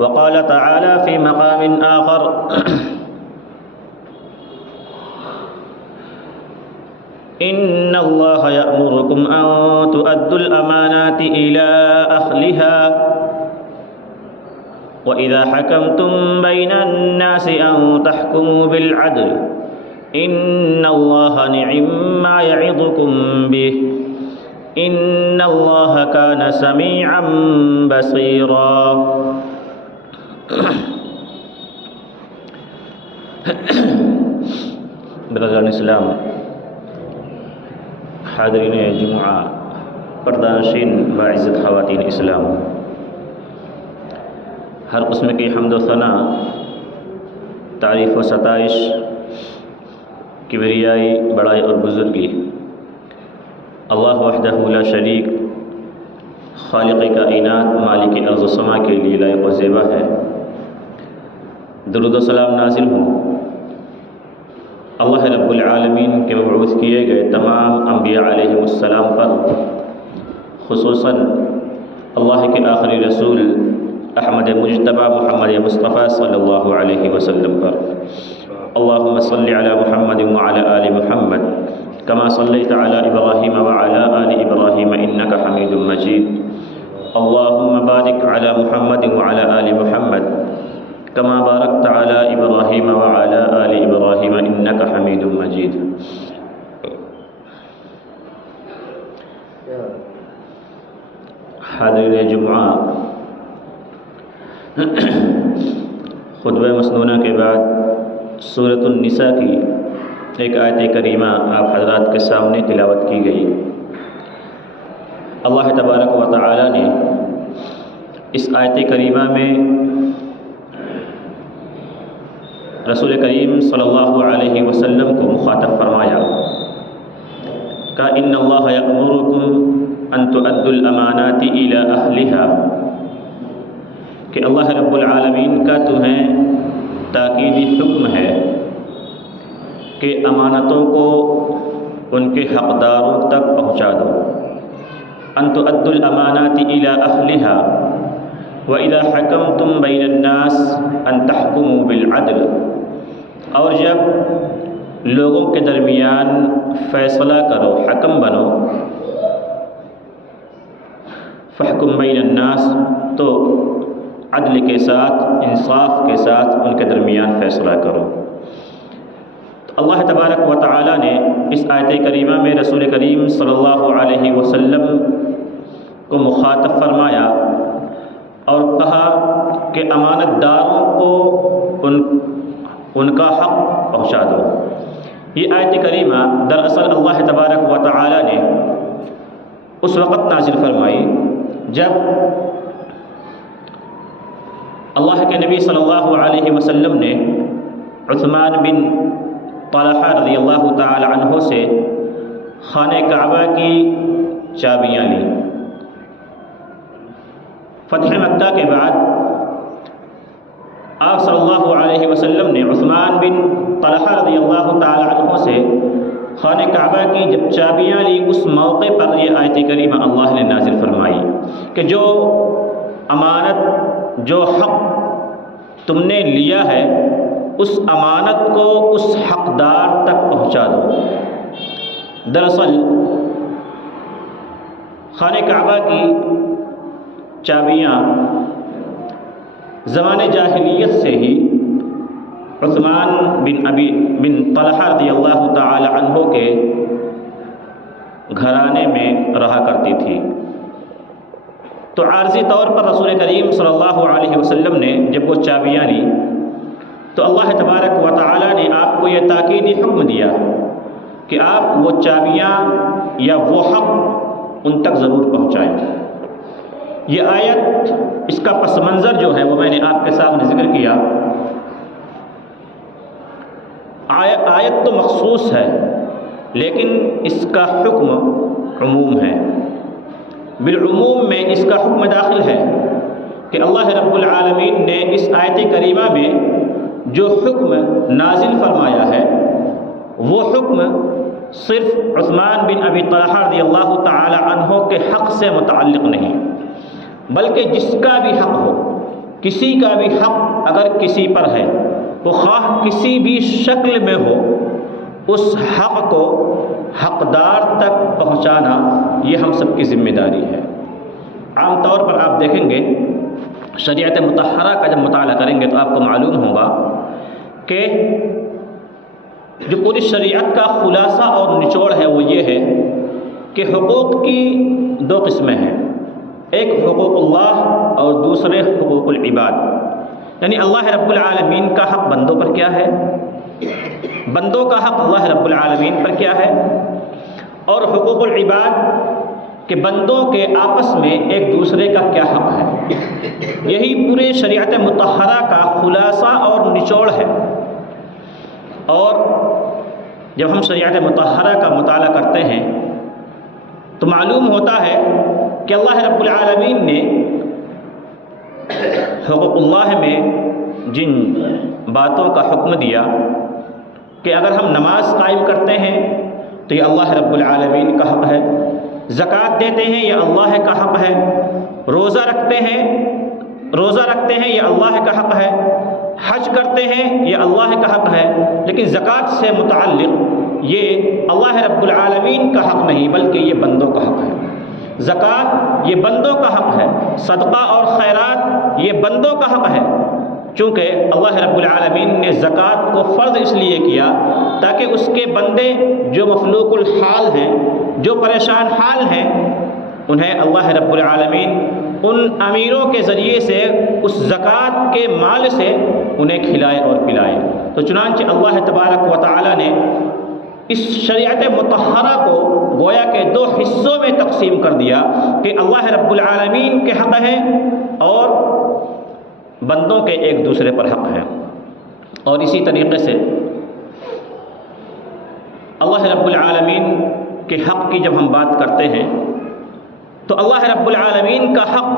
وقال تعالى في مقام آخر إن الله يأمركم أن تؤدوا الأمانات إلى أهلها وإذا حكمتم بين الناس أن تحكموا بالعدل إن الله نعم ما يعظكم به إن الله كان سميعا بصيرا۔ برادران اسلام، حاضرین جمعہ، پردہ نشین باعزت خواتین اسلام، ہر قسم کی حمد و ثنا، تعریف و ستائش، کبریائی، بڑائی اور بزرگی اللہ وحدہ لا شریک، خالق کائنات، مالک ارض و سما کے لیے لائق و زیبا ہے۔ درود و سلام نازل ہوں اللہ رب العالمین کے مبعوث کیے گئے تمام انبیاء علیہ السلام پر، خصوصاً اللہ کے آخری رسول احمد مجتبی محمد مصطفیٰ صلی اللہ علیہ وسلم پر۔ اللہم صلی علی محمد وعلی آل محمد کما صلیت علی ابراہیم وعلی آل ابراہیم انک حمید مجید۔ اللہم بارک علی محمد وعلی آل محمد کما بارکت علی ابراہیم وعلی آل ابراہیم انک حمید مجید۔ حاضرین جمعہ، خطبہ مسنونہ کے بعد سورۃ النساء کی ایک آیت کریمہ آپ حضرات کے سامنے تلاوت کی گئی۔ اللہ تبارک و تعالی نے اس آیت کریمہ میں رسول کریم صلی اللہ علیہ وسلم کو مخاطب فرمایا کہ ان اللہ یأمرکم ان تؤدوا الامانات الی اہلها، کہ اللہ رب العالمین کا تمہیں تاکیدی حکم ہے کہ امانتوں کو ان کے حقداروں تک پہنچا دو۔ ان تؤدوا الامانات الی اہلها واذا حکمتم بین الناس ان تحکموا بالعدل، اور جب لوگوں کے درمیان فیصلہ کرو، حکم بنو، فحکم بین الناس، تو عدل کے ساتھ، انصاف کے ساتھ ان کے درمیان فیصلہ کرو۔ اللہ تبارک و تعالی نے اس آیت کریمہ میں رسول کریم صلی اللہ علیہ وسلم کو مخاطب فرمایا اور کہا کہ امانت داروں کو ان کا حق پہنچا دو۔ یہ آیت کریمہ دراصل اللہ تبارک و تعالی نے اس وقت نازل فرمائی جب اللہ کے نبی صلی اللہ علیہ وسلم نے عثمان بن طلحہ رضی اللہ تعالی عنہ سے خانہ کعبہ کی چابیاں لیں۔ فتح مکہ کے بعد آپ صلی اللہ علیہ وسلم نے عثمان بن طلحہ رضی اللہ تعالی عنہ سے خانہ کعبہ کی جب چابیاں لی، اس موقع پر یہ آیت کریمہ اللہ نے نازل فرمائی کہ جو امانت، جو حق تم نے لیا ہے، اس امانت کو اس حقدار تک پہنچا دو۔ دراصل خانہ کعبہ کی چابیاں زمانِ جاہلیت سے ہی عثمان بن طلحہ رضی اللہ تعالی عنہ کے گھرانے میں رہا کرتی تھی۔ تو عارضی طور پر رسول کریم صلی اللہ علیہ وسلم نے جب وہ چابیاں لی تو اللہ تبارک و تعالی نے آپ کو یہ تاکیدی حکم دیا کہ آپ وہ چابیاں یا وہ حق ان تک ضرور پہنچائیں۔ یہ آیت، اس کا پس منظر جو ہے وہ میں نے آپ کے سامنے ذکر کیا۔ آیت تو مخصوص ہے لیکن اس کا حکم عموم ہے۔ بالعموم میں اس کا حکم داخل ہے کہ اللہ رب العالمین نے اس آیت کریمہ میں جو حکم نازل فرمایا ہے وہ حکم صرف عثمان بن ابی طلحہ رضی اللہ تعالی عنہ کے حق سے متعلق نہیں، بلکہ جس کا بھی حق ہو، کسی کا بھی حق اگر کسی پر ہے، وہ خواہ کسی بھی شکل میں ہو، اس حق کو حقدار تک پہنچانا یہ ہم سب کی ذمہ داری ہے۔ عام طور پر آپ دیکھیں گے شریعت مطہرہ کا جب مطالعہ کریں گے تو آپ کو معلوم ہوگا کہ جو پوری شریعت کا خلاصہ اور نچوڑ ہے وہ یہ ہے کہ حقوق کی دو قسمیں ہیں، ایک حقوق اللہ اور دوسرے حقوق العباد۔ یعنی اللہ رب العالمین کا حق بندوں پر کیا ہے، بندوں کا حق اللہ رب العالمین پر کیا ہے، اور حقوق العباد کہ بندوں کے آپس میں ایک دوسرے کا کیا حق ہے۔ یہی پورے شریعت مطہرہ کا خلاصہ اور نچوڑ ہے۔ اور جب ہم شریعت مطہرہ کا مطالعہ کرتے ہیں تو معلوم ہوتا ہے کہ اللہ رب العالمین نے حقوق اللہ میں جن باتوں کا حکم دیا کہ اگر ہم نماز قائم کرتے ہیں تو یہ اللہ رب العالمین کا حق ہے، زکوٰۃ دیتے ہیں یہ اللہ کا حق ہے، روزہ رکھتے ہیں یہ اللہ کا حق ہے، حج کرتے ہیں یہ اللہ کا حق ہے، لیکن زکوٰۃ سے متعلق یہ اللہ رب العالمین کا حق نہیں بلکہ یہ بندوں کا حق ہے۔ زکوٰۃ یہ بندوں کا حق ہے، صدقہ اور خیرات یہ بندوں کا حق ہے، چونکہ اللہ رب العالمین نے زکوٰۃ کو فرض اس لیے کیا تاکہ اس کے بندے جو مفلوق الحال ہیں، جو پریشان حال ہیں، انہیں اللہ رب العالمین ان امیروں کے ذریعے سے اس زکوٰۃ کے مال سے انہیں کھلائے اور پلائے۔ تو چنانچہ اللہ تبارک و تعالی نے اس شریعت مطہرہ کو گویا کہ دو حصوں میں تقسیم کر دیا کہ اللہ رب العالمین کے حق ہیں اور بندوں کے ایک دوسرے پر حق ہے۔ اور اسی طریقے سے اللہ رب العالمین کے حق کی جب ہم بات کرتے ہیں تو اللہ رب العالمین کا حق،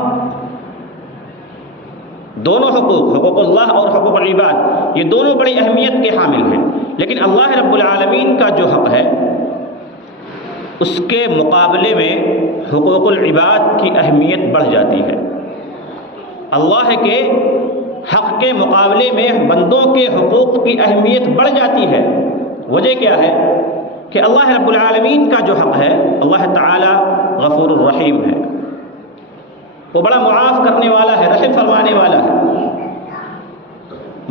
دونوں حقوق اللہ اور حقوق العباد، یہ دونوں بڑی اہمیت کے حامل ہیں، لیکن اللہ رب العالمین کا جو حق ہے اس کے مقابلے میں حقوق العباد کی اہمیت بڑھ جاتی ہے۔ اللہ کے حق کے مقابلے میں بندوں کے حقوق کی اہمیت بڑھ جاتی ہے۔ وجہ کیا ہے کہ اللہ رب العالمین کا جو حق ہے، اللہ تعالی غفور الرحیم ہے، وہ بڑا معاف کرنے والا ہے، رحم فرمانے والا ہے۔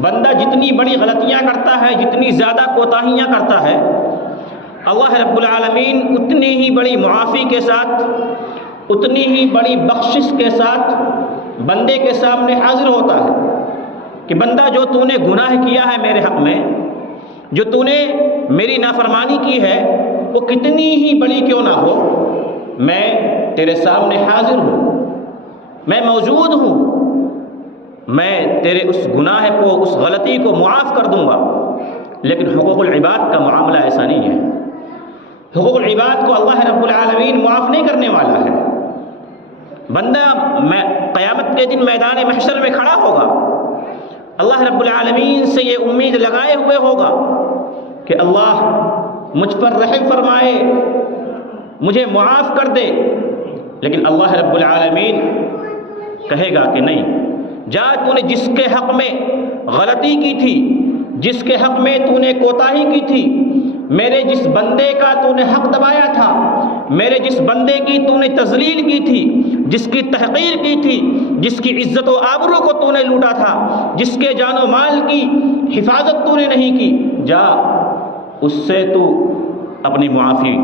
بندہ جتنی بڑی غلطیاں کرتا ہے، جتنی زیادہ کوتاہیاں کرتا ہے، اللہ رب العالمین اتنی ہی بڑی معافی کے ساتھ، اتنی ہی بڑی بخشش کے ساتھ بندے کے سامنے حاضر ہوتا ہے کہ بندہ جو تو نے گناہ کیا ہے میرے حق میں، جو تو نے میری نافرمانی کی ہے، وہ کتنی ہی بڑی کیوں نہ ہو، میں تیرے سامنے حاضر ہوں، میں موجود ہوں، میں تیرے اس گناہ کو، اس غلطی کو معاف کر دوں گا۔ لیکن حقوق العباد کا معاملہ ایسا نہیں ہے۔ حقوق العباد کو اللہ رب العالمین معاف نہیں کرنے والا ہے۔ بندہ قیامت کے دن میدان محشر میں کھڑا ہوگا، اللہ رب العالمین سے یہ امید لگائے ہوئے ہوگا کہ اللہ مجھ پر رحم فرمائے، مجھے معاف کر دے، لیکن اللہ رب العالمین کہے گا کہ نہیں، جا تو نے جس کے حق میں غلطی کی تھی، جس کے حق میں تو نے کوتاہی کی تھی، میرے جس بندے کا تو نے حق دبایا تھا، میرے جس بندے کی تو نے تذلیل کی تھی، جس کی تحقیر کی تھی، جس کی عزت و آبرو کو تو نے لوٹا تھا، جس کے جان و مال کی حفاظت تو نے نہیں کی، جا اس سے تو اپنی معافی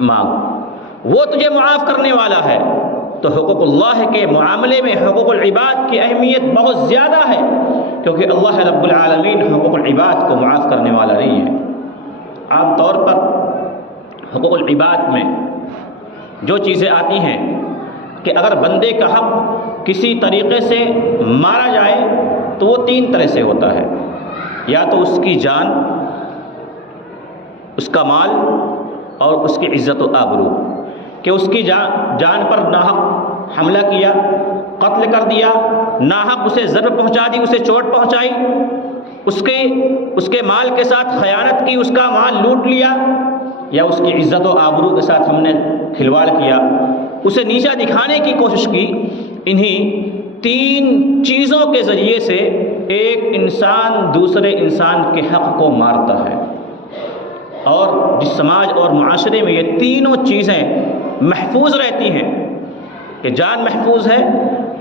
مانگ، وہ تجھے معاف کرنے والا ہے۔ تو حقوق اللہ کے معاملے میں حقوق العباد کی اہمیت بہت زیادہ ہے، کیونکہ اللہ رب العالمین حقوق العباد کو معاف کرنے والا نہیں ہے۔ عام طور پر حقوق العباد میں جو چیزیں آتی ہیں کہ اگر بندے کا حق کسی طریقے سے مارا جائے تو وہ تین طرح سے ہوتا ہے، یا تو اس کی جان، اس کا مال اور اس کی عزت و آبرو، کہ اس کی جان پر ناحق حملہ کیا، قتل کر دیا، ناحق اسے ضرر پہنچا دی، اسے چوٹ پہنچائی، اس کے مال کے ساتھ خیانت کی، اس کا مال لوٹ لیا، یا اس کی عزت و آبرو کے ساتھ ہم نے کھلواڑ کیا، اسے نیچا دکھانے کی کوشش کی، انہی 3 چیزوں کے ذریعے سے ایک انسان دوسرے انسان کے حق کو مارتا ہے، اور جس سماج اور معاشرے میں یہ تینوں چیزیں محفوظ رہتی ہیں کہ جان محفوظ ہے،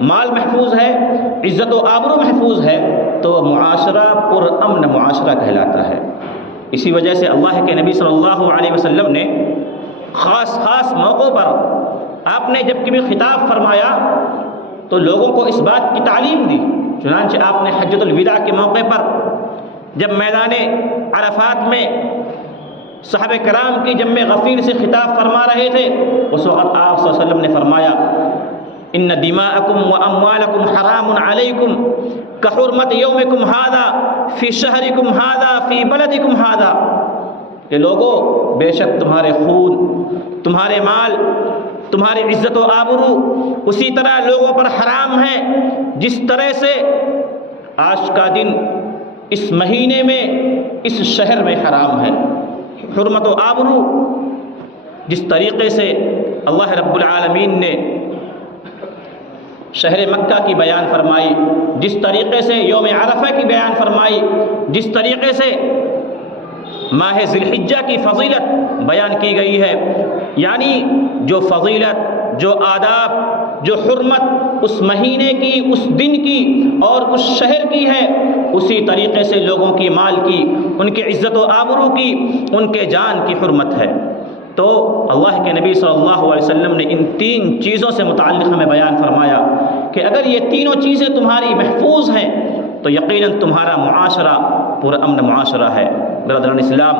مال محفوظ ہے، عزت و آبرو محفوظ ہے، تو معاشرہ پرامن معاشرہ کہلاتا ہے۔ اسی وجہ سے اللہ کے نبی صلی اللہ علیہ وسلم نے خاص موقعوں پر آپ نے جب کبھی خطاب فرمایا تو لوگوں کو اس بات کی تعلیم دی۔ چنانچہ آپ نے حجۃ الوداع کے موقع پر جب میدان عرفات میں صحابہ کرام کی جمع غفیر سے خطاب فرما رہے تھے، اس وقت آپ صلی اللہ علیہ وسلم نے فرمایا ان دماءکم واموالکم حرام علیکم کحرمت یومکم ھذا فی شہرکم ھذا فی بلدکم ھذا، کہ لوگوں بے شک تمہارے خون، تمہارے مال، تمہاری عزت و آبرو اسی طرح لوگوں پر حرام ہے جس طرح سے آج کا دن اس مہینے میں اس شہر میں حرام ہے۔ حرمت و آبرو جس طریقے سے اللہ رب العالمین نے شہر مکہ کی بیان فرمائی، جس طریقے سے یوم عرفہ کی بیان فرمائی، جس طریقے سے ماہ ذی الحجہ کی فضیلت بیان کی گئی ہے، یعنی جو فضیلت، جو آداب، جو حرمت اس مہینے کی، اس دن کی اور اس شہر کی ہے، اسی طریقے سے لوگوں کی مال کی، ان کی عزت و آبرو کی، ان کے جان کی حرمت ہے۔ تو اللہ کے نبی صلی اللہ علیہ وسلم نے ان 3 چیزوں سے متعلق ہمیں بیان فرمایا کہ اگر یہ تینوں چیزیں تمہاری محفوظ ہیں تو یقیناً تمہارا معاشرہ پرامن معاشرہ ہے۔ برادران اسلام،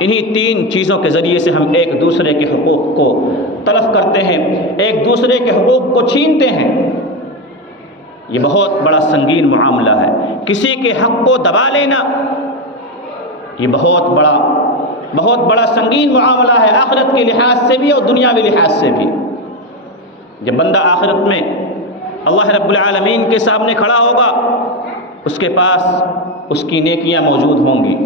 انہی 3 چیزوں کے ذریعے سے ہم ایک دوسرے کے حقوق کو تلف کرتے ہیں، ایک دوسرے کے حقوق کو چھینتے ہیں۔ یہ بہت بڑا سنگین معاملہ ہے۔ کسی کے حق کو دبا لینا یہ بہت بڑا سنگین معاملہ ہے، آخرت کے لحاظ سے بھی اور دنیاوی لحاظ سے بھی۔ جب بندہ آخرت میں اللہ رب العالمین کے سامنے کھڑا ہوگا، اس کے پاس اس کی نیکیاں موجود ہوں گی،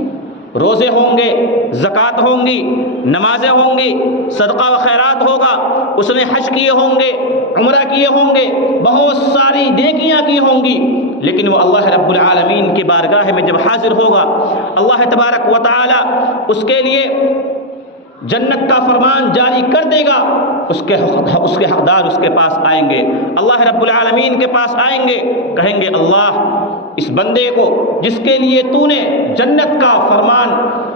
روزے ہوں گے، زکوٰۃ ہوں گی، نمازیں ہوں گی، صدقہ و خیرات ہوگا، اس نے حج کیے ہوں گے، عمرہ کیے ہوں گے، بہت ساری نیکیاں کی ہوں گی، لیکن وہ اللہ رب العالمین کی بارگاہ میں جب حاضر ہوگا، اللہ تبارک و تعالی اس کے لیے جنت کا فرمان جاری کر دے گا۔ اس کے حقدار اس کے پاس آئیں گے، اللہ رب العالمین کے پاس آئیں گے، کہیں گے اللہ اس بندے کو جس کے لیے تو نے جنت کا فرمان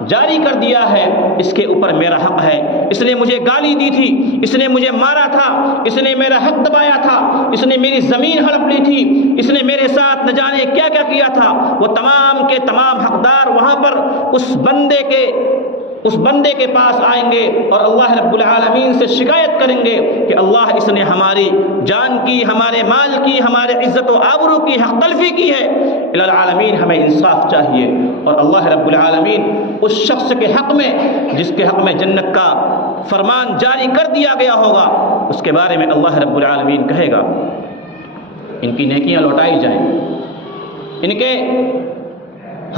جاری کر دیا ہے، اس کے اوپر میرا حق ہے، اس نے مجھے گالی دی تھی، اس نے مجھے مارا تھا، اس نے میرا حق دبایا تھا، اس نے میری زمین ہڑپ لی تھی، اس نے میرے ساتھ نہ جانے کیا کیا کیا تھا۔ وہ تمام کے تمام حقدار وہاں پر اس بندے کے پاس آئیں گے اور اللہ رب العالمین سے شکایت کریں گے کہ اللہ اس نے ہماری جان کی، ہمارے مال کی، ہمارے عزت و آبرو کی حق تلفی کی ہے۔ العالمین ہمیں انصاف چاہیے، اور اللہ رب العالمین اس شخص کے حق میں جس کے حق میں جنت کا فرمان جاری کر دیا گیا ہوگا، اس کے بارے میں اللہ رب العالمین کہے گا ان کی نیکیاں لوٹائی جائیں، ان کے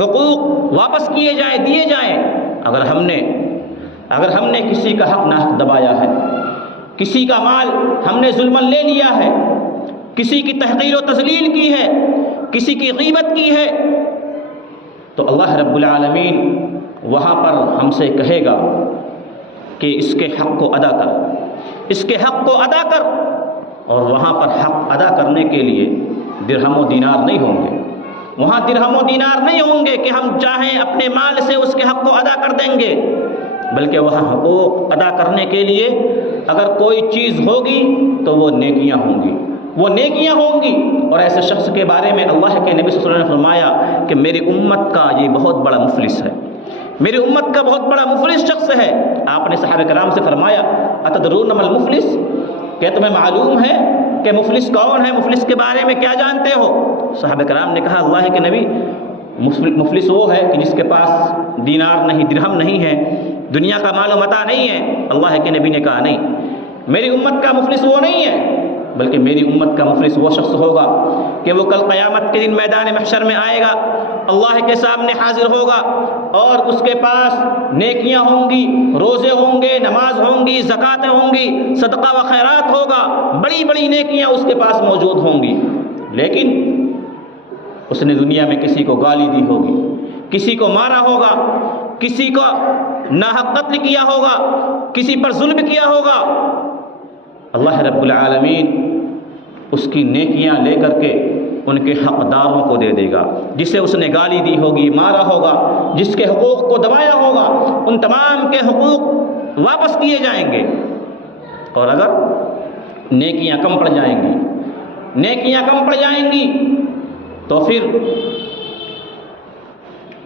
حقوق واپس کیے جائیں، دیے جائیں۔ اگر ہم نے کسی کا حق ناحق دبایا ہے، کسی کا مال ہم نے ظلماً لے لیا ہے، کسی کی تحقیر و تذلیل کی ہے، کسی کی غیبت کی ہے، تو اللہ رب العالمین وہاں پر ہم سے کہے گا کہ اس کے حق کو ادا کر، اس کے حق کو ادا کر، اور وہاں پر حق ادا کرنے کے لیے درہم و دینار نہیں ہوں گے، وہاں درہم و دینار نہیں ہوں گے کہ ہم چاہیں اپنے مال سے اس کے حق کو ادا کر دیں گے، بلکہ وہاں حقوق ادا کرنے کے لیے اگر کوئی چیز ہوگی تو وہ نیکیاں ہوں گی، وہ نیکیاں ہوں گی۔ اور ایسے شخص کے بارے میں اللہ کے نبی صلی اللہ علیہ وسلم نے فرمایا کہ میری امت کا یہ بہت بڑا مفلس ہے، میری امت کا بہت بڑا مفلس شخص ہے۔ آپ نے صحابہ کرام سے فرمایا اتدرون ما المفلس، کیا تمہیں معلوم ہے کہ مفلس کون ہے؟ مفلس کے بارے میں کیا جانتے ہو؟ صحابہ کرام نے کہا اللہ کے نبی، مفلس وہ ہے کہ جس کے پاس دینار نہیں، درہم نہیں ہے، دنیا کا مال و متاع نہیں ہے۔ اللہ کے نبی نے کہا نہیں، میری امت کا مفلس وہ نہیں ہے، بلکہ میری امت کا مفلس وہ شخص ہوگا کہ وہ کل قیامت کے دن میدان محشر میں آئے گا، اللہ کے سامنے حاضر ہوگا، اور اس کے پاس نیکیاں ہوں گی، روزے ہوں گے، نماز ہوں گی، زکوٰۃ ہوں گی، صدقہ و خیرات ہوگا، بڑی بڑی نیکیاں اس کے پاس موجود ہوں گی، لیکن اس نے دنیا میں کسی کو گالی دی ہوگی، کسی کو مارا ہوگا، کسی کو ناحق قتل کیا ہوگا، کسی پر ظلم کیا ہوگا، اللہ رب العالمین اس کی نیکیاں لے کر کے ان کے حقداروں کو دے دے گا۔ جسے اس نے گالی دی ہوگی، مارا ہوگا، جس کے حقوق کو دبایا ہوگا، ان تمام کے حقوق واپس کیے جائیں گے۔ اور اگر نیکیاں کم پڑ جائیں گی، نیکیاں کم پڑ جائیں گی تو پھر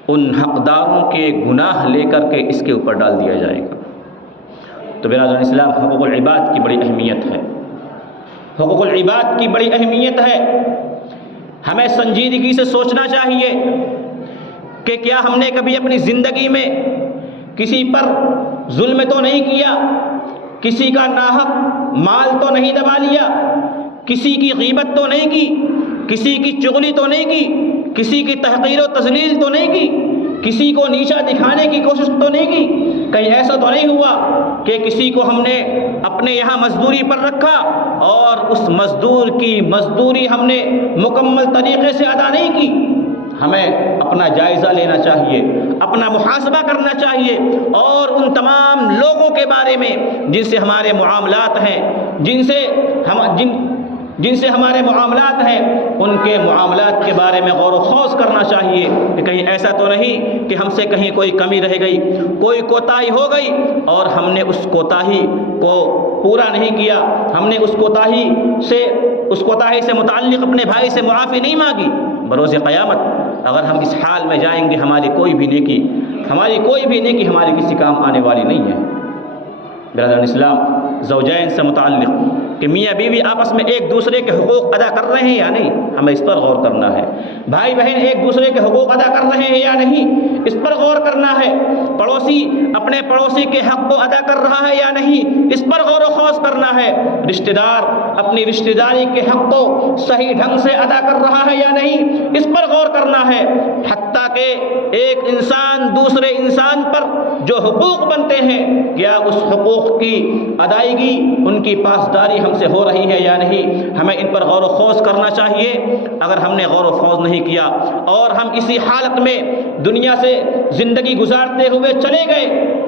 ان حقداروں کے گناہ لے کر کے اس کے اوپر ڈال دیا جائے گا۔ تو برادران اسلام، حقوق العباد کی بڑی اہمیت ہے، حقوق العباد کی بڑی اہمیت ہے۔ ہمیں سنجیدگی سے سوچنا چاہیے کہ کیا ہم نے کبھی اپنی زندگی میں کسی پر ظلم تو نہیں کیا، کسی کا ناحق مال تو نہیں دبا لیا، کسی کی غیبت تو نہیں کی، کسی کی چغلی تو نہیں کی، کسی کی تحقیر و تذلیل تو نہیں کی، کسی کو نیچا دکھانے کی کوشش تو نہیں کی۔ کہیں ایسا تو نہیں ہوا کہ کسی کو ہم نے اپنے یہاں مزدوری پر رکھا اور اس مزدور کی مزدوری ہم نے مکمل طریقے سے ادا نہیں کی۔ ہمیں اپنا جائزہ لینا چاہیے، اپنا محاسبہ کرنا چاہیے، اور ان تمام لوگوں کے بارے میں جن سے ہمارے معاملات ہیں، جن سے ہمارے معاملات ہیں، ان کے معاملات کے بارے میں غور و خوض کرنا چاہیے کہ کہیں ایسا تو نہیں کہ ہم سے کہیں کوئی کمی رہ گئی، کوئی کوتاہی ہو گئی اور ہم نے اس کوتاہی کو پورا نہیں کیا، ہم نے اس کوتاہی سے متعلق اپنے بھائی سے معافی نہیں مانگی۔ بروز قیامت اگر ہم اس حال میں جائیں گے، ہماری کوئی بھی نیکی ہمارے کسی کام آنے والی نہیں ہے۔ برادران اسلام، زوجین سے متعلق کہ میاں بیوی آپس میں ایک دوسرے کے حقوق ادا کر رہے ہیں یا نہیں، ہمیں اس پر غور کرنا ہے۔ بھائی بہن ایک دوسرے کے حقوق ادا کر رہے ہیں یا نہیں، اس پر غور کرنا ہے۔ پڑوسی اپنے پڑوسی کے حق کو ادا کر رہا ہے یا نہیں، اس پر غور و خوض کرنا ہے۔ رشتہ دار اپنی رشتہ داری کے حق کو صحیح ڈھنگ سے ادا کر رہا ہے یا نہیں، اس پر غور کرنا ہے۔ حتیٰ کہ ایک انسان دوسرے انسان پر جو حقوق بنتے ہیں، کیا اس حقوق کی ادائیگی، ان کی پاسداری ہم سے ہو رہی ہے یا نہیں، ہمیں ان پر غور و خوض کرنا چاہیے۔ اگر ہم نے غور و خوض نہیں کیا اور ہم اسی حالت میں دنیا سے زندگی گزارتے ہوئے چلے گئے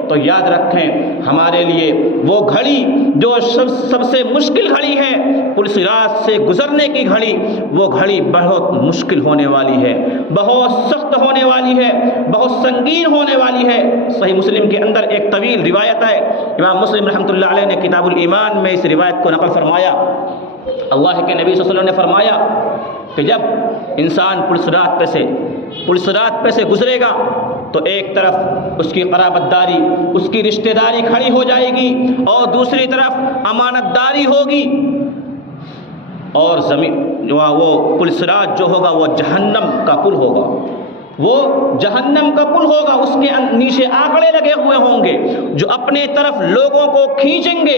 تو یاد رکھیں ہمارے لیے وہ گھڑی جو سب سے مشکل گھڑی ہے، پل صراط سے گزرنے کی گھڑی، وہ گھڑی بہت مشکل ہونے والی ہے، بہت سخت ہونے والی ہے، بہت سنگین ہونے والی ہے۔ صحیح مسلم کے اندر ایک طویل روایت ہے، امام مسلم رحمۃ اللہ علیہ نے کتاب الایمان میں اس روایت کو نقل فرمایا۔ اللہ کے نبی صلی اللہ علیہ وسلم نے فرمایا کہ جب انسان پل صراط پہ سے گزرے گا تو ایک طرف اس کی قرابت داری، اس کی رشتہ داری کھڑی ہو جائے گی، اور دوسری طرف امانت داری ہوگی، اور وہ پل صراط جو ہوگا وہ جہنم کا پل ہوگا، وہ جہنم کا پل ہوگا۔ اس کے نیچے آنکڑے لگے ہوئے ہوں گے جو اپنے طرف لوگوں کو کھینچیں گے۔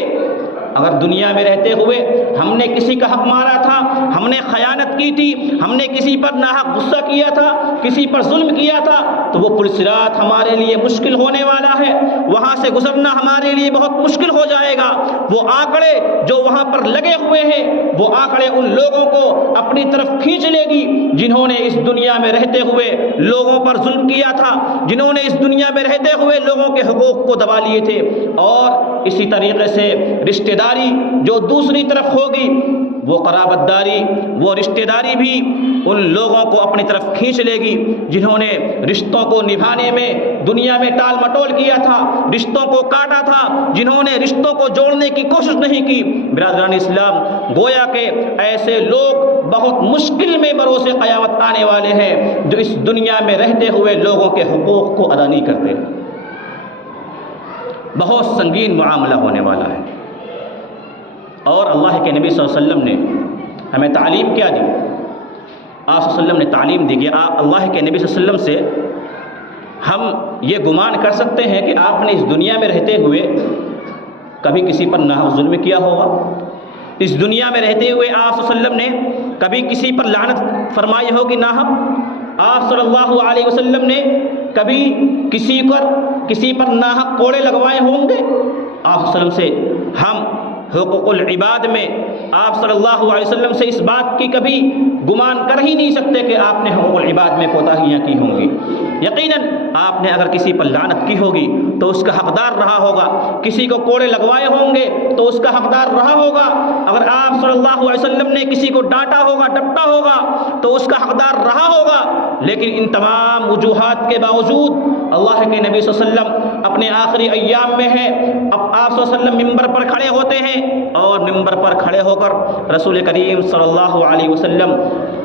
اگر دنیا میں رہتے ہوئے ہم نے کسی کا حق مارا تھا، ہم نے خیانت کی تھی، ہم نے کسی پر ناحق غصہ کیا تھا، کسی پر ظلم کیا تھا، تو وہ پل صراط ہمارے لیے مشکل ہونے والا ہے، وہاں سے گزرنا ہمارے لیے بہت مشکل ہو جائے گا۔ وہ آنکڑے جو وہاں پر لگے ہوئے ہیں، وہ آنکڑے ان لوگوں کو اپنی طرف کھینچ لے گی جنہوں نے اس دنیا میں رہتے ہوئے لوگوں پر ظلم کیا تھا، جنہوں نے اس دنیا میں رہتے ہوئے لوگوں کے حقوق کو دبا لیے تھے۔ اور اسی طریقے سے رشتہ داری جو دوسری طرف ہوگی، وہ قرابت داری، وہ رشتہ داری بھی ان لوگوں کو اپنی طرف کھینچ لے گی جنہوں نے رشتوں کو نبھانے میں دنیا میں ٹال مٹول کیا تھا، رشتوں کو کاٹا تھا، جنہوں نے رشتوں کو جوڑنے کی کوشش نہیں کی۔ برادران اسلام، گویا کہ ایسے لوگ بہت مشکل میں بروز قیامت آنے والے ہیں جو اس دنیا میں رہتے ہوئے لوگوں کے حقوق کو ادا نہیں کرتے۔ بہت سنگین معاملہ ہونے والا ہے۔ اور اللہ کے نبی صلی اللہ علیہ وسلم نے ہمیں تعلیم کیا دی؟ آپ صلی اللہ علیہ وسلم نے تعلیم دی کہ اللہ کے نبی صلی اللہ علیہ وسلم سے ہم یہ گمان کر سکتے ہیں کہ آپ نے اس دنیا میں رہتے ہوئے کبھی کسی پر ناحق ظلم کیا ہوگا، اس دنیا میں رہتے ہوئے آپ صلی اللہ علیہ وسلم نے کبھی کسی پر لعنت فرمائی ہوگی ناحق، آپ صلی اللہ علیہ وسلم نے کبھی کسی پر ناحق کوڑے لگوائے ہوں گے۔ آپ صلی اللہ علیہ وسلم سے ہم حقوق العباد میں آپ صلی اللہ علیہ وسلم سے اس بات کی کبھی گمان کر ہی نہیں سکتے کہ آپ نے حقوق العباد میں کوتاہیاں کی ہوں گی۔ یقیناً آپ نے اگر کسی پر لعنت کی ہوگی تو اس کا حقدار رہا ہوگا، کسی کو کوڑے لگوائے ہوں گے تو اس کا حقدار رہا ہوگا، اگر آپ صلی اللہ علیہ وسلم نے کسی کو ڈانٹا ہوگا، ڈپٹا ہوگا تو اس کا حقدار رہا ہوگا۔ لیکن ان تمام وجوہات کے باوجود اللہ کے نبی صلی اللہ علیہ وسلم اپنے آخری ایام میں ہیں، اب آپ صلی اللہ علیہ وسلم ممبر پر کھڑے ہوتے ہیں اور ممبر پر کھڑے ہو کر رسول کریم صلی اللہ علیہ وسلم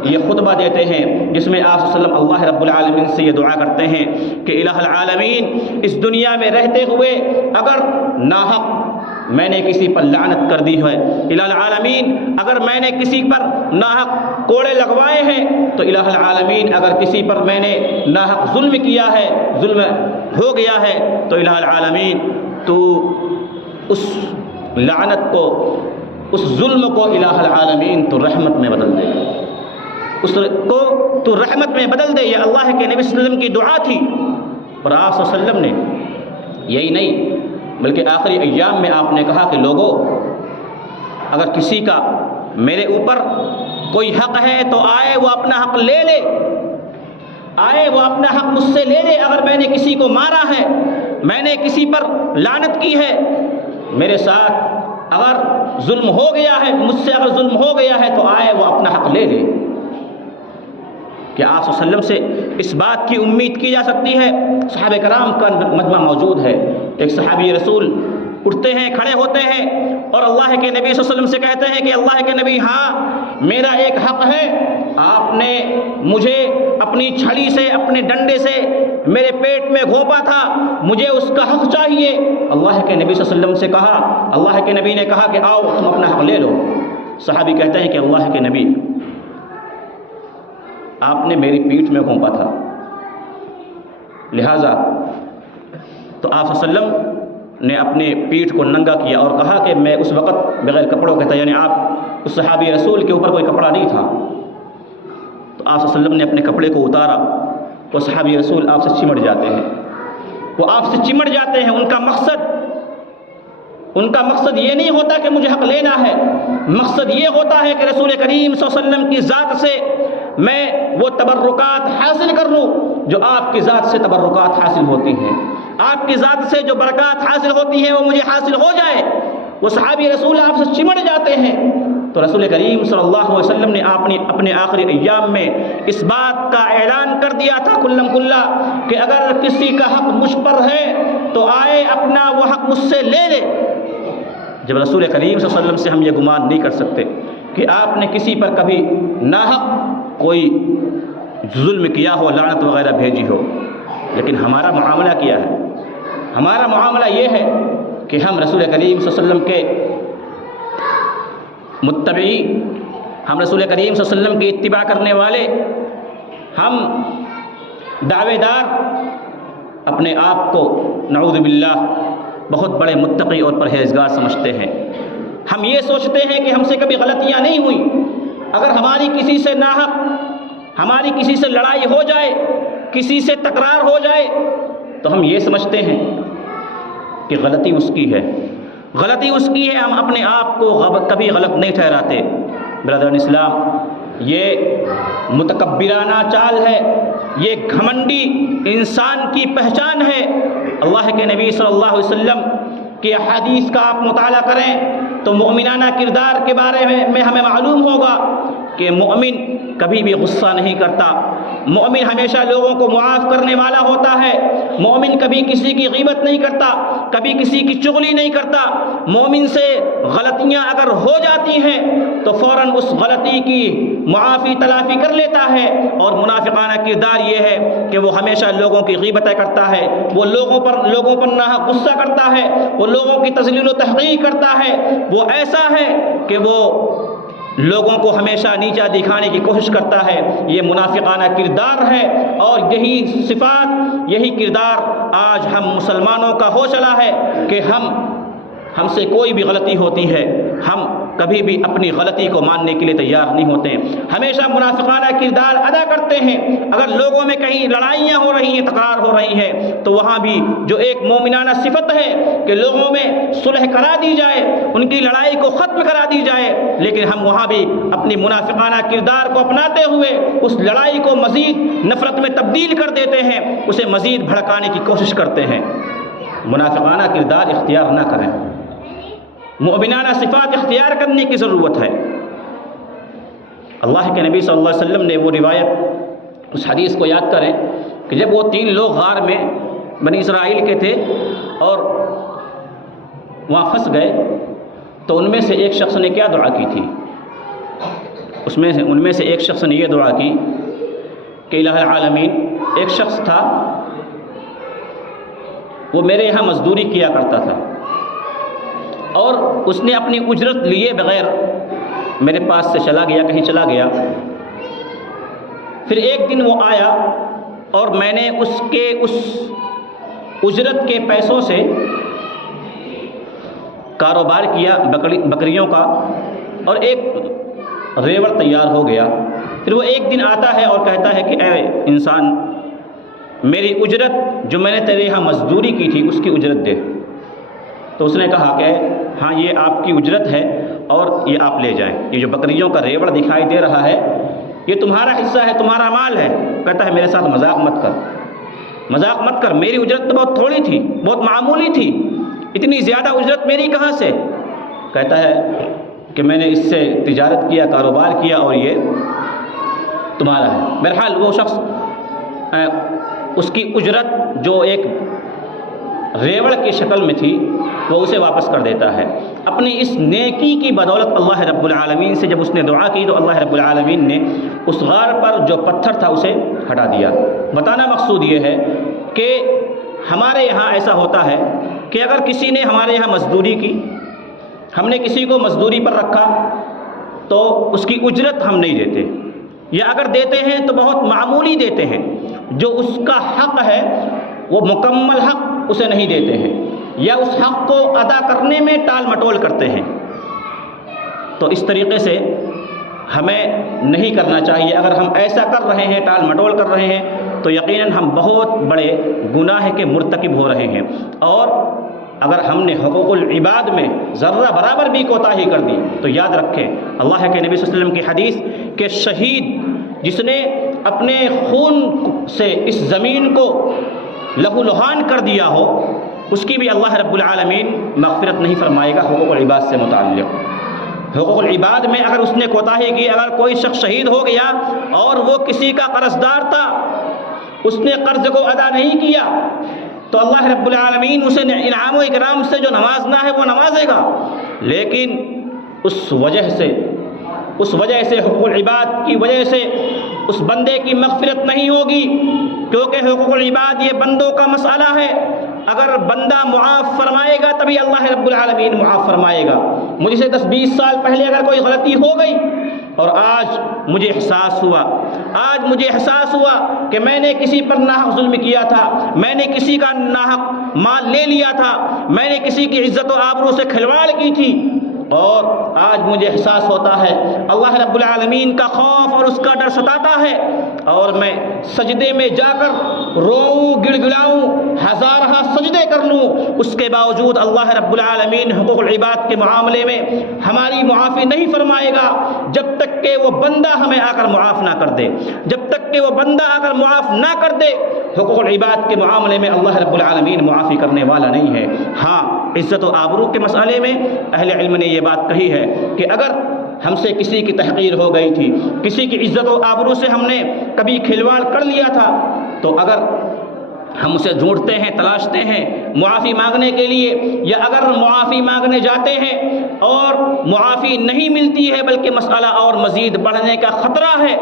یہ خطبہ دیتے ہیں، جس میں آپ صلی اللہ علیہ وسلم اللہ رب العالمین سے یہ دعا کرتے ہیں کہ الہ العالمین، اس دنیا میں رہتے ہوئے اگر ناحق میں نے کسی پر لعنت کر دی ہے، الہ العالمین اگر میں نے کسی پر ناحق کوڑے لگوائے ہیں، تو الہ العالمین اگر کسی پر میں نے ناحق ظلم کیا ہے، ظلم ہو گیا ہے، تو الہ العالمین تو اس لعنت کو، اس ظلم کو الہ العالمین تو رحمت میں بدل دے، اس کو تو رحمت میں بدل دے۔ یہ اللہ کے نبی صلی اللہ علیہ وسلم کی دعا تھی، اور آپ صلی اللہ علیہ وسلم نے یہی نہیں بلکہ آخری ایام میں آپ نے کہا کہ لوگوں، اگر کسی کا میرے اوپر کوئی حق ہے تو آئے وہ اپنا حق لے لے، آئے وہ اپنا حق مجھ سے لے لے۔ اگر میں نے کسی کو مارا ہے، میں نے کسی پر لعنت کی ہے، میرے ساتھ اگر ظلم ہو گیا ہے، مجھ سے اگر ظلم ہو گیا ہے تو آئے وہ اپنا حق لے لے۔ کہ آپ صلی اللہ علیہ وسلم سے اس بات کی امید کی جا سکتی ہے۔ صحابہ کرام کا مجمع موجود ہے، ایک صحابی رسول اٹھتے ہیں، کھڑے ہوتے ہیں اور اللہ کے نبی صلی اللہ علیہ وسلم سے کہتے ہیں کہ اللہ کے نبی، ہاں میرا ایک حق ہے، آپ نے مجھے اپنی چھڑی سے، اپنے ڈنڈے سے میرے پیٹ میں گھونپا تھا، مجھے اس کا حق چاہیے۔ اللہ کے نبی صلی اللہ علیہ وسلم سے کہا، اللہ کے نبی نے کہا کہ آؤ تم اپنا حق لے لو۔ صحابی کہتے ہیں کہ اللہ کے نبی، آپ نے میری پیٹھ میں گھونپا تھا، لہٰذا تو آپ صلی اللہ علیہ وسلم نے اپنے پیٹھ کو ننگا کیا اور کہا کہ میں اس وقت بغیر کپڑوں کے تھا، یعنی آپ اس صحابی رسول کے اوپر کوئی کپڑا نہیں تھا۔ تو آپ صلی اللہ علیہ وسلم نے اپنے کپڑے کو اتارا، وہ صحابی رسول آپ سے چمٹ جاتے ہیں، وہ آپ سے چمٹ جاتے ہیں۔ ان کا مقصد یہ نہیں ہوتا کہ مجھے حق لینا ہے، مقصد یہ ہوتا ہے کہ رسول کریم صلی اللہ علیہ وسلم کی ذات سے میں وہ تبرکات حاصل کر لوں جو آپ کی ذات سے تبرکات حاصل ہوتی ہیں، آپ کی ذات سے جو برکات حاصل ہوتی ہیں وہ مجھے حاصل ہو جائے۔ وہ صحابی رسول آپ سے چمٹ جاتے ہیں، تو رسول کریم صلی اللہ علیہ وسلم نے اپنے آخری ایام میں اس بات کا اعلان کر دیا تھا کلم کلا کہ اگر کسی کا حق مجھ پر ہے تو آئے اپنا وہ حق مجھ سے لے لے۔ جب رسول کریم صلی اللہ علیہ وسلم سے ہم یہ گمان نہیں کر سکتے کہ آپ نے کسی پر کبھی ناحق کوئی ظلم کیا ہو، لعنت وغیرہ بھیجی ہو، لیکن ہمارا معاملہ کیا ہے؟ ہمارا معاملہ یہ ہے کہ ہم رسول کریم صلی اللہ علیہ وسلم کے متبعی، ہم رسول کریم صلی اللہ علیہ وسلم کی اتباع کرنے والے، ہم دعوے دار اپنے آپ کو نعوذ باللہ بہت بڑے متقی اور پرہیزگار سمجھتے ہیں۔ ہم یہ سوچتے ہیں کہ ہم سے کبھی غلطیاں نہیں ہوئی، اگر ہماری کسی سے ناحق، ہماری کسی سے لڑائی ہو جائے، کسی سے تکرار ہو جائے تو ہم یہ سمجھتے ہیں کہ غلطی اس کی ہے، غلطی اس کی ہے، ہم اپنے آپ کو کبھی غلط نہیں ٹھہراتے۔ برادران اسلام، یہ متکبرانہ چال ہے، یہ گھمنڈی انسان کی پہچان ہے۔ اللہ کے نبی صلی اللہ علیہ وسلم کی احادیث کا آپ مطالعہ کریں تو مومنانہ کردار کے بارے میں ہمیں معلوم ہوگا کہ مومن کبھی بھی غصہ نہیں کرتا، مومن ہمیشہ لوگوں کو معاف کرنے والا ہوتا ہے، مومن کبھی کسی کی غیبت نہیں کرتا، کبھی کسی کی چغلی نہیں کرتا۔ مومن سے غلطیاں اگر ہو جاتی ہیں تو فوراً اس غلطی کی معافی تلافی کر لیتا ہے، اور منافقانہ کردار یہ ہے کہ وہ ہمیشہ لوگوں کی غیبتیں کرتا ہے، وہ لوگوں پر ناحق غصہ کرتا ہے، وہ لوگوں کی تذلیل و تحقیر کرتا ہے، وہ ایسا ہے کہ وہ لوگوں کو ہمیشہ نیچا دکھانے کی کوشش کرتا ہے۔ یہ منافقانہ کردار ہے، اور یہی صفات، یہی کردار آج ہم مسلمانوں کا ہو چلا ہے کہ ہم سے کوئی بھی غلطی ہوتی ہے، ہم کبھی بھی اپنی غلطی کو ماننے کے لیے تیار نہیں ہوتے، ہمیشہ منافقانہ کردار ادا کرتے ہیں۔ اگر لوگوں میں کہیں لڑائیاں ہو رہی ہیں، تکرار ہو رہی ہے، تو وہاں بھی جو ایک مومنانہ صفت ہے کہ لوگوں میں صلح کرا دی جائے، ان کی لڑائی کو ختم کرا دی جائے، لیکن ہم وہاں بھی اپنی منافقانہ کردار کو اپناتے ہوئے اس لڑائی کو مزید نفرت میں تبدیل کر دیتے ہیں، اسے مزید بھڑکانے کی کوشش کرتے ہیں۔ منافقانہ کردار اختیار نہ کریں، مومنانہ صفات اختیار کرنے کی ضرورت ہے۔ اللہ کے نبی صلی اللہ علیہ وسلم نے وہ روایت، اس حدیث کو یاد کریں کہ جب وہ 3 لوگ غار میں بنی اسرائیل کے تھے اور وہاں پھنس گئے، تو ان میں سے ایک شخص نے کیا دعا کی تھی؟ ان میں سے ایک شخص نے یہ دعا کی کہ الہ العالمین، ایک شخص تھا وہ میرے یہاں مزدوری کیا کرتا تھا اور اس نے اپنی اجرت لیے بغیر میرے پاس سے چلا گیا، کہیں چلا گیا۔ پھر ایک دن وہ آیا اور میں نے اس اجرت کے پیسوں سے کاروبار کیا بکریوں کا، اور ایک ریوڑ تیار ہو گیا۔ پھر وہ ایک دن آتا ہے اور کہتا ہے کہ اے انسان، میری اجرت جو میں نے تیرے یہاں مزدوری کی تھی اس کی اجرت دے۔ تو اس نے کہا کہ ہاں یہ آپ کی اجرت ہے اور یہ آپ لے جائیں، یہ جو بکریوں کا ریوڑ دکھائی دے رہا ہے یہ تمہارا حصہ ہے، تمہارا مال ہے۔ کہتا ہے میرے ساتھ مذاق مت کر، میری اجرت تو بہت تھوڑی تھی، بہت معمولی تھی، اتنی زیادہ اجرت میری کہاں سے؟ کہتا ہے کہ میں نے اس سے تجارت کیا، کاروبار کیا اور یہ تمہارا ہے۔ بہرحال وہ شخص اس کی اجرت جو ایک ریوڑ کی شکل میں تھی وہ اسے واپس کر دیتا ہے۔ اپنی اس نیکی کی بدولت اللہ رب العالمین سے جب اس نے دعا کی تو اللہ رب العالمین نے اس غار پر جو پتھر تھا اسے ہٹا دیا۔ بتانا مقصود یہ ہے کہ ہمارے یہاں ایسا ہوتا ہے کہ اگر کسی نے ہمارے یہاں مزدوری کی، ہم نے کسی کو مزدوری پر رکھا تو اس کی اجرت ہم نہیں دیتے، یا اگر دیتے ہیں تو بہت معمولی دیتے ہیں، جو اس کا حق ہے وہ مکمل حق اسے نہیں دیتے ہیں، یا اس حق کو ادا کرنے میں ٹال مٹول کرتے ہیں۔ تو اس طریقے سے ہمیں نہیں کرنا چاہیے۔ اگر ہم ایسا کر رہے ہیں، ٹال مٹول کر رہے ہیں، تو یقیناً ہم بہت بڑے گناہ کے مرتکب ہو رہے ہیں۔ اور اگر ہم نے حقوق العباد میں ذرہ برابر بھی کوتاہی کر دی تو یاد رکھیں اللہ کے نبی صلی اللہ علیہ وسلم کی حدیث کہ شہید جس نے اپنے خون سے اس زمین کو لہو لہان کر دیا ہو، اس کی بھی اللہ رب العالمین مغفرت نہیں فرمائے گا حقوق العباد سے متعلق۔ حقوق العباد میں اگر اس نے کوتاہی کی، اگر کوئی شخص شہید ہو گیا اور وہ کسی کا قرض دار تھا، اس نے قرض کو ادا نہیں کیا، تو اللہ رب العالمین اسے انعام و اکرام سے جو نوازنا ہے وہ نوازے گا، لیکن اس وجہ سے حقوق العباد کی وجہ سے اس بندے کی مغفرت نہیں ہوگی، کیونکہ حقوق العباد یہ بندوں کا مسئلہ ہے۔ اگر بندہ معاف فرمائے گا تبھی اللہ رب العالمین معاف فرمائے گا۔ مجھ سے 10-20 سال پہلے اگر کوئی غلطی ہو گئی اور آج مجھے احساس ہوا کہ میں نے کسی پر ناحق ظلم کیا تھا، میں نے کسی کا ناحق مال لے لیا تھا، میں نے کسی کی عزت و آبرو سے کھلواڑ کی تھی، اور آج مجھے احساس ہوتا ہے، اللہ رب العالمین کا خوف اور اس کا ڈر ستاتا ہے، اور میں سجدے میں جا کر روؤں، گڑ گڑاؤں، ہزارہ سجدے کر لوں، اس کے باوجود اللہ رب العالمین حقوق العباد کے معاملے میں ہماری معافی نہیں فرمائے گا جب تک کہ وہ بندہ ہمیں آ کر معاف نہ کر دے۔ جب تک کہ وہ بندہ آ کر معاف نہ کر دے، حقوق العباد کے معاملے میں اللہ رب العالمین معافی کرنے والا نہیں ہے۔ ہاں، عزت و آبرو کے مسئلے میں اہل علم نے یہ بات کہی ہے کہ اگر ہم سے کسی کی تحقیر ہو گئی تھی، کسی کی عزت و آبرو سے ہم نے کبھی کھلواڑ کر لیا تھا، تو اگر ہم اسے ڈھونڈتے ہیں، تلاشتے ہیں معافی مانگنے کے لیے، یا اگر معافی مانگنے جاتے ہیں اور معافی نہیں ملتی ہے بلکہ مسئلہ اور مزید بڑھنے کا خطرہ ہے،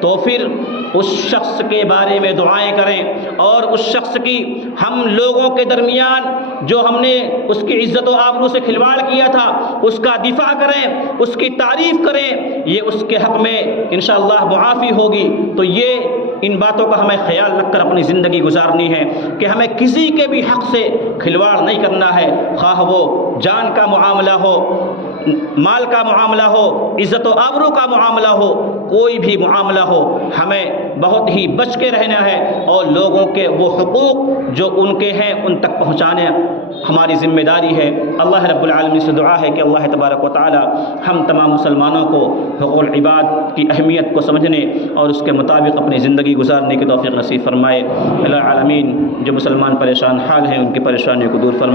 تو پھر اس شخص کے بارے میں دعائیں کریں، اور اس شخص کی ہم لوگوں کے درمیان جو ہم نے اس کی عزت و آبرو سے کھلواڑ کیا تھا اس کا دفاع کریں، اس کی تعریف کریں، یہ اس کے حق میں انشاءاللہ معافی ہوگی۔ تو یہ ان باتوں کا ہمیں خیال رکھ کر اپنی زندگی گزارنی ہے کہ ہمیں کسی کے بھی حق سے کھلواڑ نہیں کرنا ہے، خواہ وہ جان کا معاملہ ہو، مال کا معاملہ ہو، عزت و آبرو کا معاملہ ہو، کوئی بھی معاملہ ہو، ہمیں بہت ہی بچ کے رہنا ہے اور لوگوں کے وہ حقوق جو ان کے ہیں ان تک پہنچانے ہماری ذمہ داری ہے۔ اللہ رب العالمین سے دعا ہے کہ اللہ تبارک و تعالی ہم تمام مسلمانوں کو حقوق العباد کی اہمیت کو سمجھنے اور اس کے مطابق اپنی زندگی گزارنے کی توفیق نصیب فرمائے۔ العالمین جو مسلمان پریشان حال ہیں ان کی پریشانیوں کو دور فرمائے۔